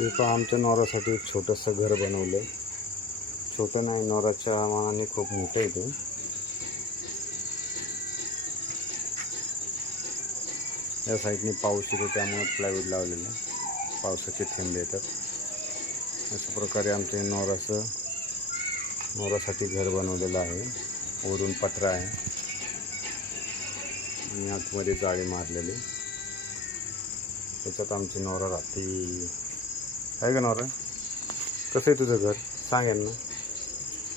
हे पहा आमच्या नवऱ्यासाठी एक छोटंसं घर बनवलं. छोटं नाही, नवऱ्याच्या मानाने खूप मोठं आहे ते. या साईडने पाऊस येतो त्यामुळे प्लायवूड लावलेलं आहे. पावसाचे थेंब येतात. अशा प्रकारे आमच्या नवऱ्यासाठी घर बनवलेलं आहे. वरून पत्रा आहे आणि आतमध्ये जाळी मारलेली. त्याच्यात आमची नवरा राहते. आहे का नवरा? कसं आहे तुझं घर? सांग यांना.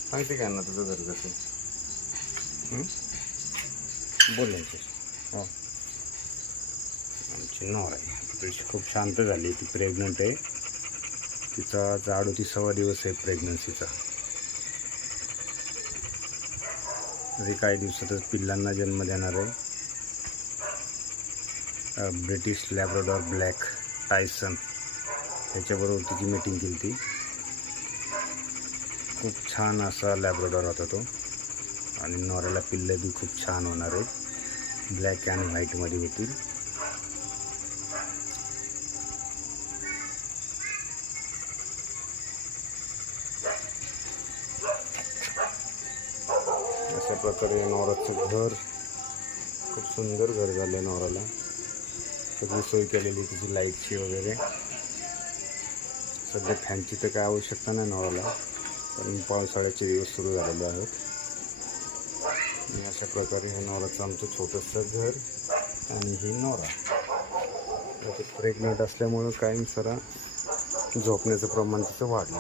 सांगते का यांना तुझं घर कसं आहे? बोल यांच्याशी. हो, आमची नवरा आहे तुझी खूप शांत झाली. ती प्रेग्नंट आहे. तिचा 38वा दिवस आहे प्रेग्नन्सीचा. तरी काही दिवसातच पिल्लांना जन्म देणार आहे. ब्रिटिश लॅब्राडॉर ब्लॅक टायसन त्याच्याबरोबर तिची मीटिंग केली ती. खूप छान असा लॅब्राडॉर होता तो आणि नवऱ्याला पिल्ले बी खूप छान होणार आहेत. ब्लॅक आणि व्हाईटमध्ये होतील. अशा प्रकारे नवऱ्याचं घर खूप सुंदर घर झालं आहे. नवऱ्याला सगळी सोय केलेली तिची लाईटची वगैरे. सध्या फॅनची तर काय आवश्यकता नाही नवऱ्याला, पण पावसाळ्याचे दिवस सुरू झालेले आहेत. आणि अशा प्रकारे हे नवऱ्याचं आमचं छोटंसं घर. आणि ही नवरा प्रेग्नंट असल्यामुळं कायम जरा झोपण्याचं प्रमाण तिचं वाढलं.